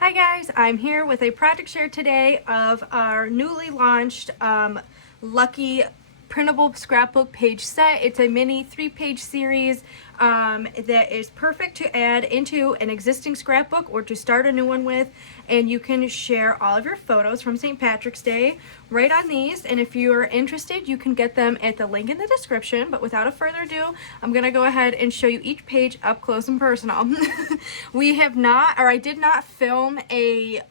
Hi guys, I'm here with a project share today of our newly launched Lucky printable scrapbook page set. It's a mini 3-page series that is perfect to add into an existing scrapbook or to start a new one with, and you can share all of your photos from St. Patrick's Day right on these. And if you are interested, you can get them at the link in the description. But without a further ado, I'm gonna go ahead and show you each page up close and personal. I did not film a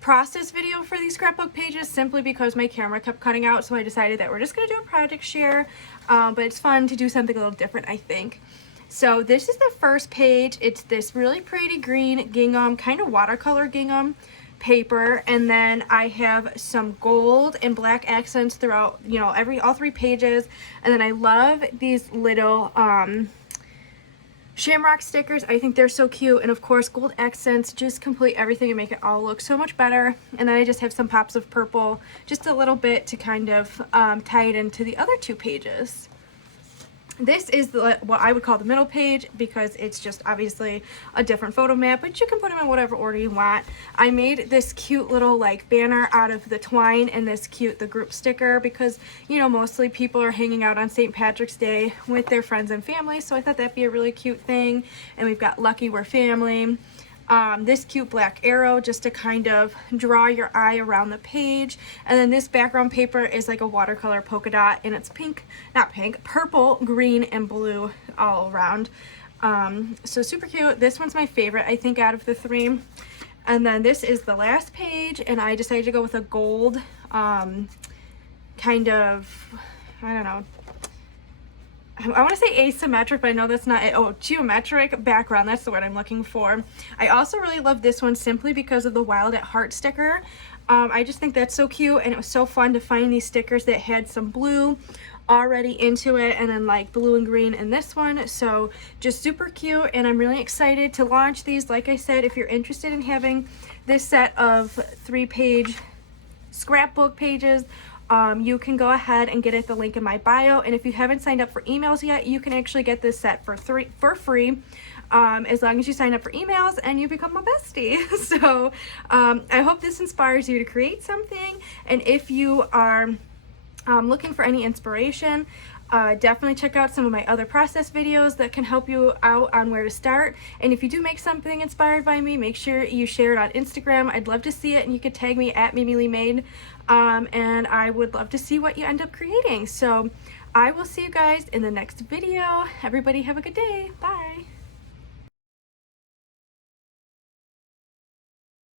process video for these scrapbook pages simply because my camera kept cutting out, so I decided that we're just going to do a project share, but it's fun to do something a little different, I think. So this is the first page. It's this really pretty green gingham, kind of watercolor gingham paper, and then I have some gold and black accents throughout, all 3 pages. And then I love these little shamrock stickers. I think they're so cute, and of course gold accents just complete everything and make it all look so much better. And then I just have some pops of purple, just a little bit to kind of tie it into the other 2 pages. This is what I would call the middle page because it's just obviously a different photo map, but you can put them in whatever order you want. I made this cute little banner out of the twine and the group sticker because, mostly people are hanging out on St. Patrick's Day with their friends and family, so I thought that'd be a really cute thing. And we've got Lucky We're Family. This cute black arrow just to kind of draw your eye around the page, and then this background paper is like a watercolor polka dot, and it's purple, green, and blue all around. So super cute. This one's my favorite, I think, out of the 3. And then this is the last page, and I decided to go with a gold kind of, I don't know, I want to say asymmetric, but I know that's not it. Oh, geometric background, that's the word I'm looking for. I also really love this one simply because of the Wild at Heart sticker. I just think that's so cute, and it was so fun to find these stickers that had some blue already into it, and then blue and green in this one. So just super cute, and I'm really excited to launch these. Like I said, if you're interested in having this set of 3-page scrapbook pages, you can go ahead and get it at the link in my bio. And if you haven't signed up for emails yet, you can actually get this set for free, as long as you sign up for emails and you become a bestie. So I hope this inspires you to create something. And if you are looking for any inspiration, definitely check out some of my other process videos that can help you out on where to start. And if you do make something inspired by me, make sure you share it on Instagram. I'd love to see it, and you could tag me at MimiLeeMade, and I would love to see what you end up creating. So I will see you guys in the next video. Everybody have a good day. Bye.